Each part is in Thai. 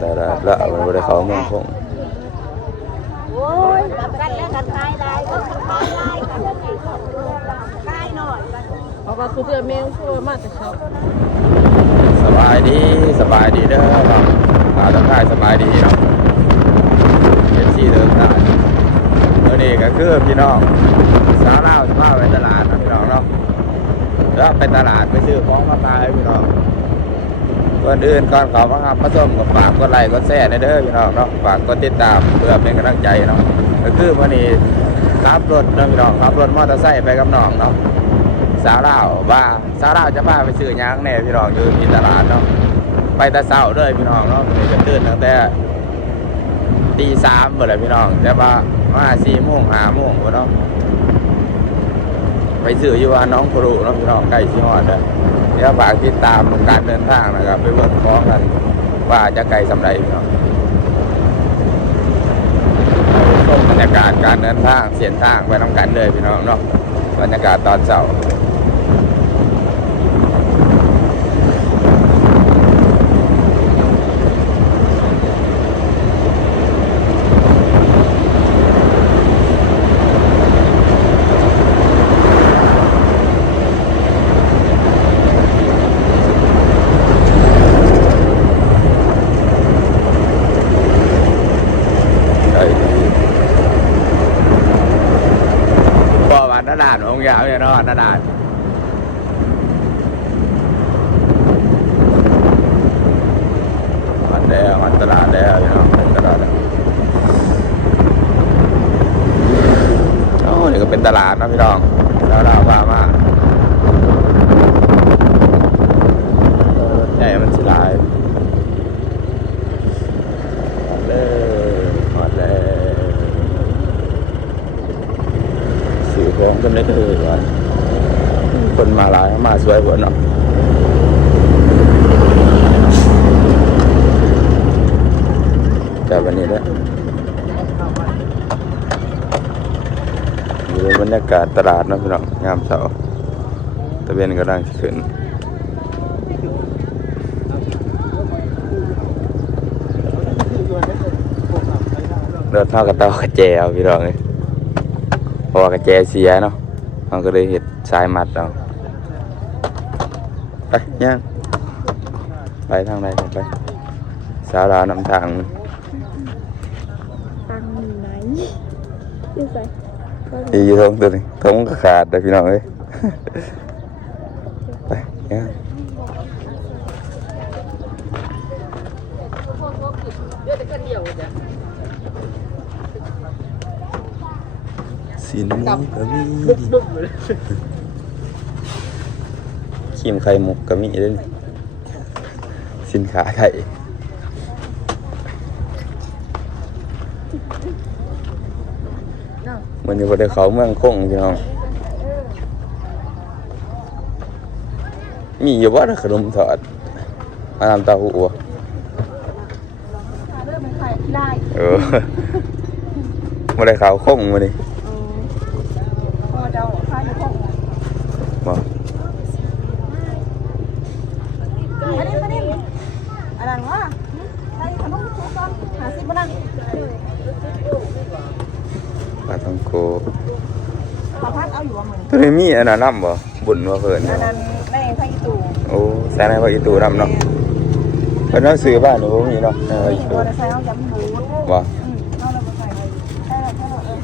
แต่ละละมันบ่ได้เข้าเมืองคงโอ้ยกันแล้วกันตายได้ก็ตายได้กันตายหน่อยเพราะว่าคือเพื่อนแม่ช่วยมากแต่เขาสบายดีสบายดีเด้อเนาะหาทางค่ายสบายดีเนาะเอฟซีเดินได้เดี๋ยวนี้ก็คือพี่น้องสาวลาวสภาพไปตลาดนะพี่น้องเนาะแล้วไปตลาดไปซื้อของมาขายพี่น้อง ก่อนอื่นก่อนเขามาครับมาส้มกับฝากกดไลค์กดแชร์ในเด้อพี่น้องเนาะฝากกดติดตามเพื่อเป็นกำลังใจเนาะก็คือวันนี้ขับรถเนาะพี่น้องขับรถมอเตอร์ไซค์ไปกับน้องเนาะสาวเล่าว่าสาวเล่าจะพาไปซื้อยังแน่พี่น้องอยู่ที่ตลาดเนาะไปแต่เช้าเลยพี่น้องเนาะจะตื่นตั้งแต่ตีสามหมดเลยพี่น้องแต่ว่ามาสี่โมงห้าโมงหมดเนาะไปซื้ออยู่ว่าน้องครูเนาะพี่น้องใกล้ชิฮอดเลย เดี๋ยวฝากติดตามการเดินทางนะครับไปเบิ่งของกันว่าจะไกลสำไรพี่น้องชมบรรยากาศการเดินทางเสียนทางไปทำกันเลยพี่น้องเนาะบรรยากาศตอนเช้าได้ดีบ่วันนาดานองค์ยานี่ยเนาะนาดานวันแล้วอันตรายแล้วพี่น้องเป็นตรายแล้วโอ้นี่ก็เป็นตลาดนะพี่น้องแล้วเราพามาเออรถใหญ่มันสิหลายมาเลยมาเลยสื่อของกันได้เลยว่าคนมาหลายมาส วยกว่าเนาะแต่วันนี้แหละอยู่บรรยากาศตลาดเนาะพี่น้องยามเช้าตะเวนกำลังสิขึ้นรถเท่ากับเตากระแจเอาพี่น้องเลยพราะว่ากระแจเสียเนาะมันก็เลยเห็ดสายมัดเอา ไปย่างไปทางไหนกันไปสาวลาวนำทางตั ขาดเลยพี่น้องเลยไปย่างสินหมูก็มีครีมไข่มุกก็มีด้วยนี่สินค้าไทยมันอยู่บนเขาเมืองคงพี่น้อง มีอยู่ว่าขนมทอดมาทำเตาหูวะเริ่มเป็นไข่ได้เออมาได้ขาวคงมาดิ พอเจ้าข้าจะพก บอก อันนี้อันนี้อันนั้นว่าใส่ขนมชุบก่อนหาสิบมานั่ง ปลาทองโก ปลาพัดเอาอยู่ว่ามื อตัวนี้มีอันนั้นนำบ่บุญว่าเพิ่นอันเนี่ยนั้นในไข่ตู่โอ้แซ่ในพระอีตูนำเนาะเพิ่นเอาซื้อบ้านนี่บ่มีเนาะในพระอีนี่ตูมอเตอร์ไซค์เอาจับบูดบ่อืมเอาเราไปใส่ไว้ใช่แล้วใช่แล้วเออ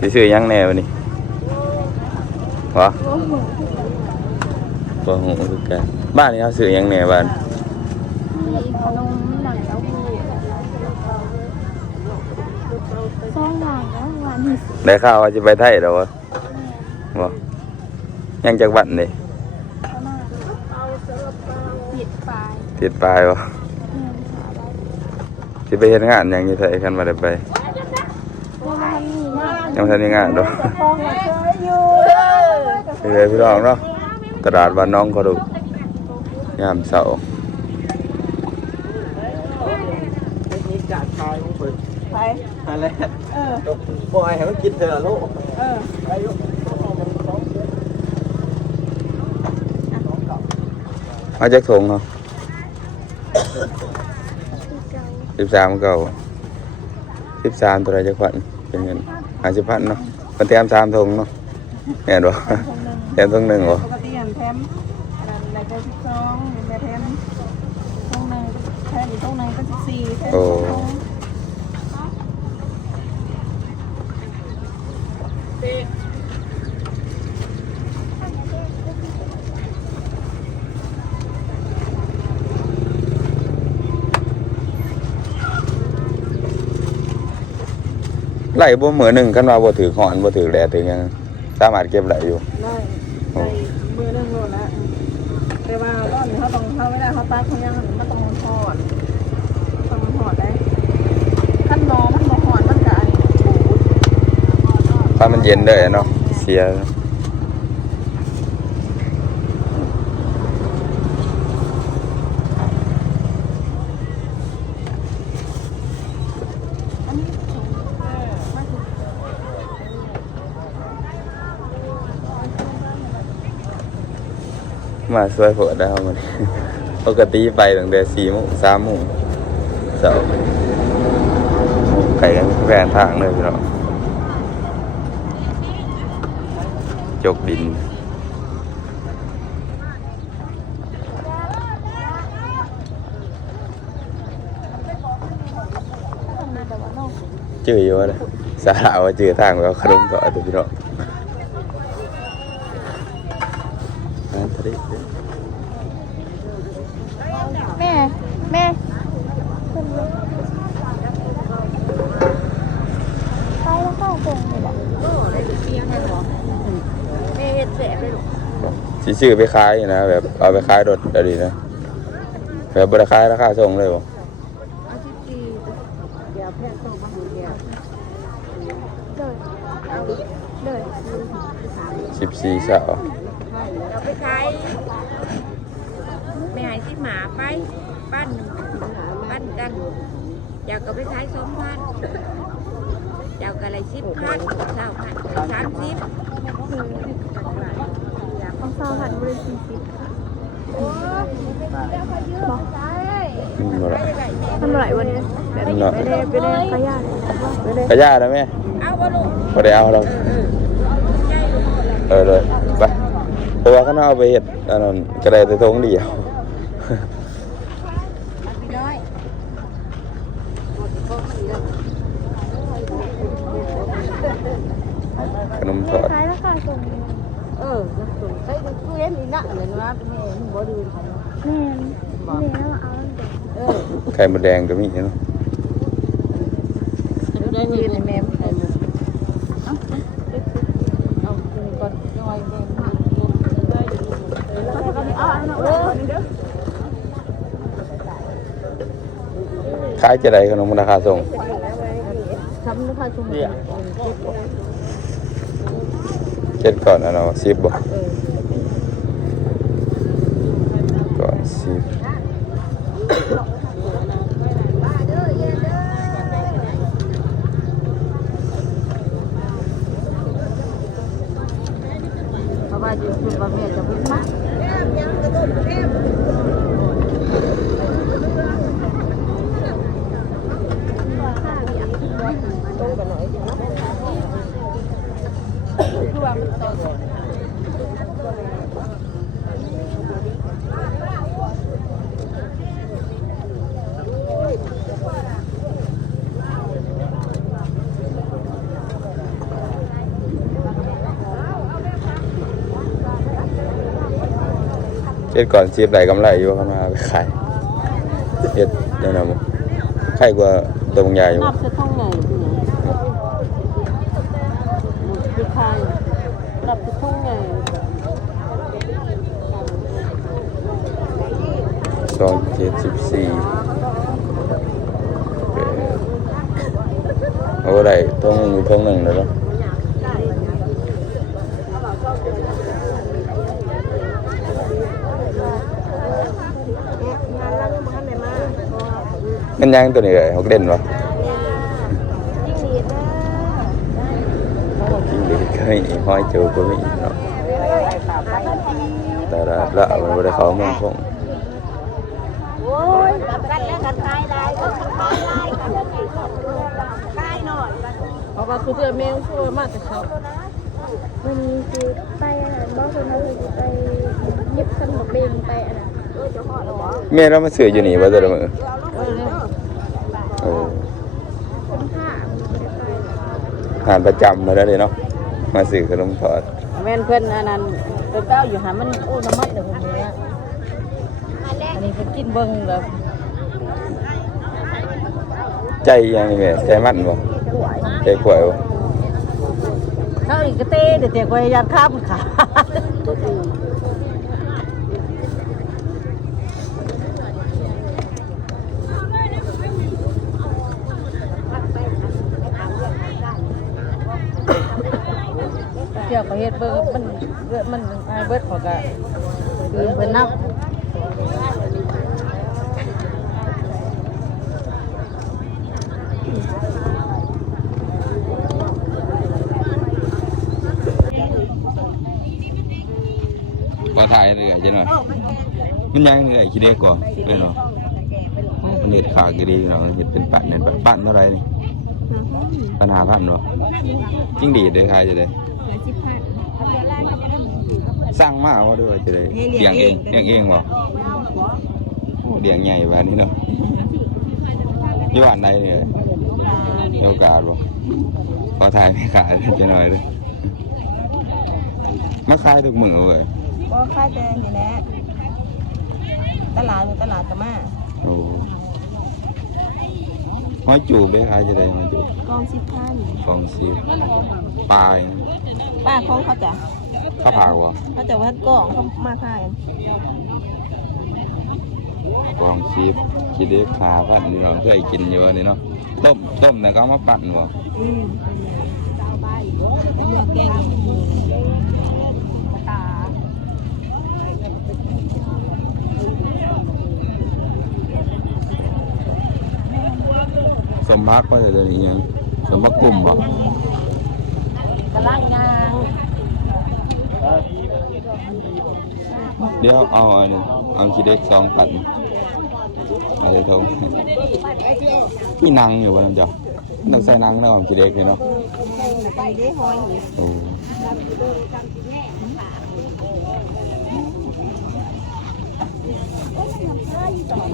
สิซื้อหยังแน่วันนี้บ่ บ่ฮู้คือกันบ้านนี้เอาซื้อหยังแน่บ้านมีขนมหนังเต้าหู้ซองหนังแล้ววันนี้ได้ข่าวว่าสิไปไทยแล้วบ่บ่ยังจักวันนี่ปิดปลายติดปลายบ่เงินขาได้สิไปเฮ็ดงานหยังอยู่ไทยคันบ่ได้ไปเพราะว่ามีมากยังบ่ทันมีงานดอกฟองมาเชยอยู่นี่เลยพี่น้องเนาะ ตลาดบ้านน้องเขาดูยามเสาร์ไปอะไรเออปล่อยให้มันกินเถอะลูกเออเอาจากถุงเนาะสิบสามเก่าสิบสามตัวไรจักพันเป็นเงินห้าสิบพันเนาะมันเตรียมสามถุงเนาะแม่นบ่เตรียมถุงหนึ่งบ่ปกติอัน แถมอันนั้นได้แค่สิบสองแม่แถมต้องหนึ่งแถมอีกต้องหนึ่งก็สิบสี่แถมโอ้สองไล่บ่มือหนึ่งกันว่าบ่ถือหอนบ่ถือแหลถือหยังสามารถเก็บได้อยู่ ได้ใส่มือหนึ่งโลแล้วแต่ว่า รงเขาไม่ได้เขาตัดเขายังมันต้องทอดต้องทอดได้ขั้นนอมันบ่หอดมันกะอันนี้ ฟ้ามันเย็นด้วยเนาะเสีย อันนี้ถุงเออมาถึง มาช่วยเปิดได้ครับมันปกติไปตั้งแต่สี่โมงสามโมงเสาร์ไก่กันแฟนทางเลยพี่น้องจกดินจื้ออยู่วะสาระว่าจื้อทางแล้วขนมต่อตัวพี่น้อง อันทะเลแม่ แม่ไปแล้วเข้าตรงเลยแหละเม็ดแสบเลยลูกสิซื้อไปขายอยู่นะแบบเอาไปขายรถอะไรนะแบบบริขายราคาส่งเลยบ่อาทิตย์ที่เดี๋ยวแพทย์ส่งมาให้เดียวเดินเดินสิบสี่สาว เราไปขายไม่หายที่หมา ไปปั้นปั้นกันอยากก็ไปขายสองพันอยากก็อะไรสิบพันเศร้าพันสามสิบของสาวหันบริสีสิบค่ะบอกอืมบ่ละทำไรวันนี้แบบมันเนาะไปเล่นไปเล่นขยะเลยนะกระยาได้ไหมเอาวะลูกบ่ได้เอาเราเออเลยไปเพราะว่าเขาเอาไปเฮ็ดอันนั้นก็ได้แต่ทงเดียว พี่น้อย ขนมทอด คล้ายราคาส่ง เออใช้ตู้เย็นอีกนะเลยนะเป็นแม่บ่ดูเขา แม่นแม่แล้วมาเอาตั้งแต่ เออ ไข่มดแดงก็มีเนาะได้เงินในแม่ใส่หมดเอาเอาก่อนน้อยแม่เอาอันนั้นเออนี่เด้อขายจะได้ขนมราคาส่งทำราคาชุมเจ็ดก่อนอันเนาะสิบบ่ก่อนสิบ เพราะว่าอยู่คือว่าแม่จะวิ่งมาคือว่ามันโต เจ็ดก่อนสิบได้กำไรอยู่เขามาไปขายเฮ็ดนั่นน่ะบ่กว่าตัวบางใหญ่อยู่นับจะต้องไงพี่เนี่ยพี่คายนับจะต้องไงสองเจ็ดสิบสี่เอาได้ทงหนึ่งทงหนึ่งเลยเนาะ เงินยังตัวนี้เลยหกเด่นวะจิ้งหรีดก็ไม่มีห้อยจูก็ไม่มีเนาะตลาดละมันบริเขาเมืองคงเพราะว่าคือเพื่อนแมวช่วยมากแเขามันมีคือไปอาหรบ้านคนเขาไปยึดขนมเบงไปอาหารเมียเรามาเสืออยู่นี่ว่าจะละมือ โอ้คนข้ามันไม่ได้ไปหานประจำมาแล้วเลยเนาะมาซื้อขนมทอดแม่นเพื่อนอันนั้นเป็นเป้าอยู่หามันโอ้น้ำมันเดี๋ยวผมเนี้ยอันนี้เพิ่นกินเบิ่งแบบใจยังนี่แม่ใจมันบ่ใจกล้วยบ่เขาอีกกระเต้เดี๋ยวเจ๊กวยยันข้ามขา เกี่ยวกับเฮ็ดเบิ่งมันเลือดมันอายเบิดเขอก็คือเพิ่นนับขอถ่ายเรื่อยจังหน่อยมันยังเรื่อยคิดเด็กก่อนแม่นบ่โอ้มันเฮ็ดขากก็ดีเนาะเฮ็ดเป็นปั่นเนี่ยปั่นปั่นเท่าไรนี่ปัญหาพันบ่จริงดีเด้อขายจะได้ สร้างมาว่าด้วยจะได้เลี้ยงเองเลี้ยงเองบ่โอ้เลี้ยงใหญ่บาดนี้เนาะอยู่บ้านใดเนี่ยเดียวกาดบ่ขอถ่ายไม่ขายจังหน่อยเด้อมาขายทุกมื้อเว้ยก็ค่าแต่นี่แหละตลาดตลาดกะมาโอ้หอยจูบได้ขายจะได้หอยจูบกองสิบพันฟองซีปลายป้าของเขาจ้ะ ข้าวผักวะเขาจะวัดกล่องเขามาขายฟองซีคิดได้ขาพันนี่เราเคยกินอยู่นี่เนาะต้มต้มเนี่ยก็เอามาปั่นวะอืมเป็นเนื้อแกงตาสมพักก็จะได้อีกอย่างสมพักกลุ่มบ่กระลังยาง เดี๋ยวเอาอันนี้เอาคิดได้สองปั่นเอะไรทงมีหนังอยู่บนนั้นจ้ะต้องใส่หนังแล้วเอาคิดเด็กเลยเนาะไปได้หอยโอ้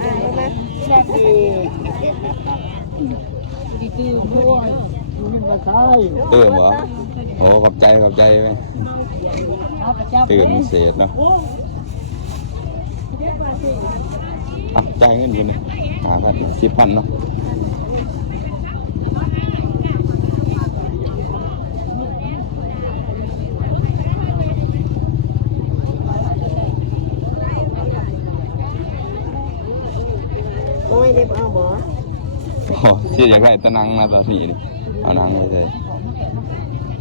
มาเลยนะแซ่บดีดีดีพวกมันมาขายตื่นบ่โอ้ขอบใจขอบใจไหมเอาไปจับ ตื่นเศษเนาะอะจ่ายเงินคนนี้หาพันสิบพันเนาะโอ้ยเด็บเอาบ่โอ้เสียอยากได้ตะนังนะตอนนี้นี่เอานังไปเลย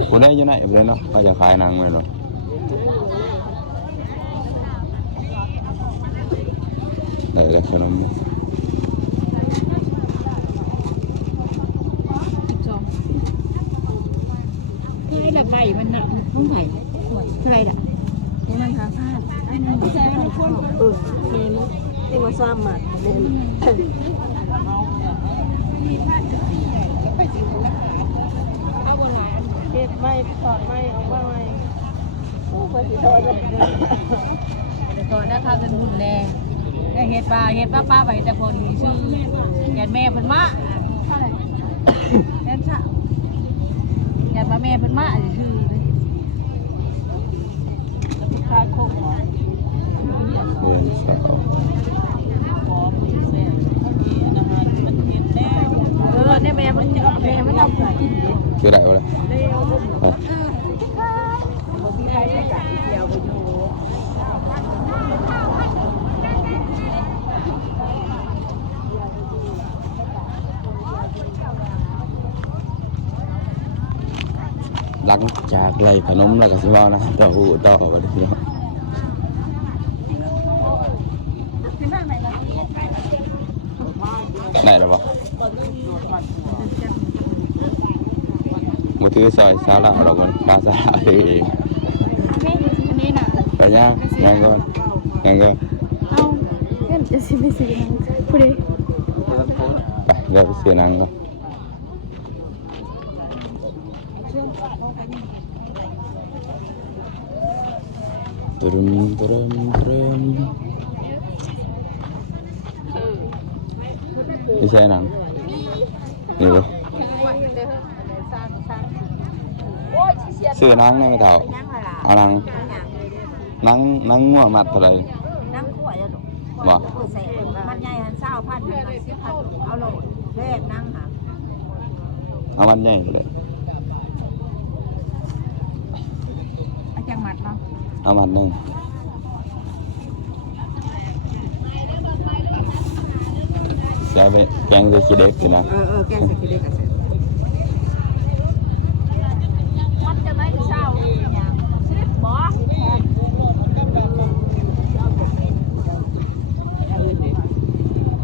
คนได้อยังไงเพื่อนเนาะก็จะขายนังเลยเนาะได้เลยขนมพี่ใเท่าไรด่ะนี่มันหาพลาดอันนั้นแซ่บคนเอาซ้ำอ่ก็บไม่ถอดไม่เอาว่าไม่โอ้เพื่อนสิถอดเลยแต่ก่อนนะทำเป็นหุ่นแดงได้เฮ็ดปลาเฮ็ดปลาป้าไปแต่พอดีชื่อแกนแม่เพิ่นมาแม่นชะแกนมาแม่เพิ่นมาชื่อเลยคายคงหมอเรียนสาวหมอมันแซ่บมีอาหารมันเห็นแล้วเออเนี่ยแม่มันแม่มันเอาไปกินเด็ดคือได้ปะล่ะฮะหลังจาก ไล่ขนมแล้วก็สิเว่านะต่อหูต่อวันนี้เนได้แล้วปะบ่ถือซอยสาระหรอกมันปลาสาระเองแม่อันนี้น่ะไปย่างย่างก่อนย่างก่อนเอาเงินจะสิไปซื้อนังผู้ใดไปเดี๋ยวไปซื้อนังก่อน ตรึมตรึมตรึมไม่ใช่หนังนี่เลยซื้อนังไงไม่เท่าเอานังนังนังงัวมัดเท่าไรน้ำขวดอะลูกบ่มันใหญ่หันเศร้าพันหันสิบพันเอาโหลดแรกนั่งหาเอามันใหญ่เลย อาจารย์มัด เนาะเอามันหนึ่งจะไปแกงจะขี้เด็กสินะ เออเออแกงใส่ขี้เล็กอะใส่มันจะได้เศร้าอย่างสิบบ่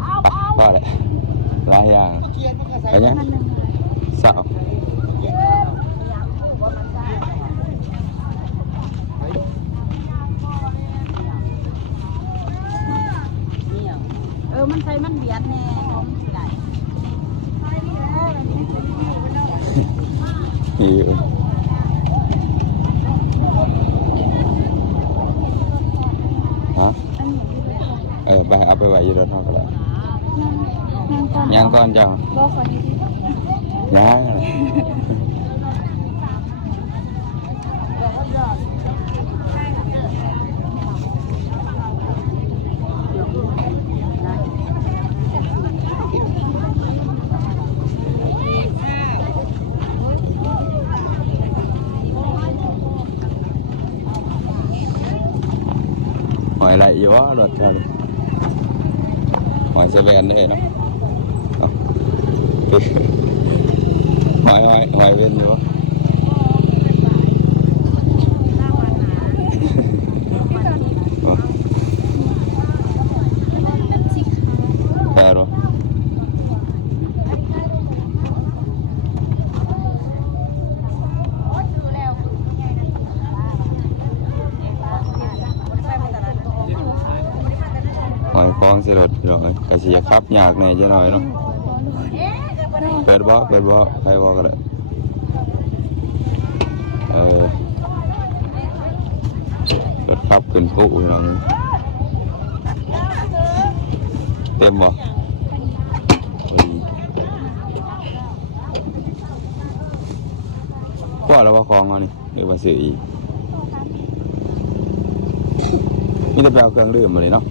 เอา ไป เอา พอเลยหลายอย่างไปยังสาว เออมันใส่มันเบียดแน่ผมสิได้ อยู่ฮะเออไปเอาไปไว้อยืนรถนอกก็แล้ว นั่ง ก่อนยังก่อนจังบ่ขอนี้ดิยังหอยไหลอยู่วะรถเขาดิหอยสแบนได้เนาะเอา หอยหอยหอยเว้นอยู่วะโอ้แเสรถพี่น้อเอ้ยกะสิจะขับยากแหน่จะหน่อยเนาะเปิดบ่เปิดบ่ใครบ่ก็ได้เออรถขับขึ้นผู้พี่น้เต็มบ่ว่าแล้วว่าคลองเอานี่หรือว่าซื้ออีกนี่จะไปเอาเครื่องดื่มมาเลยเนาะ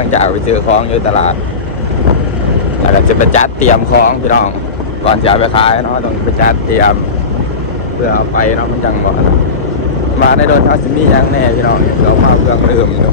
ลังจากไปซื้อของอยู่ตลาดแล้วก็จะไปจัดเตรียมของพี่น้อง ก่อนจะไปขายเนาะต้องไปจัดเตรียม เพื่อเอาไปเนาะมันจังบ่นะมาในโดนเขาสิมี่ยังแน่พี่น้องเนี่ยเรามาเพื่องลืมอยู่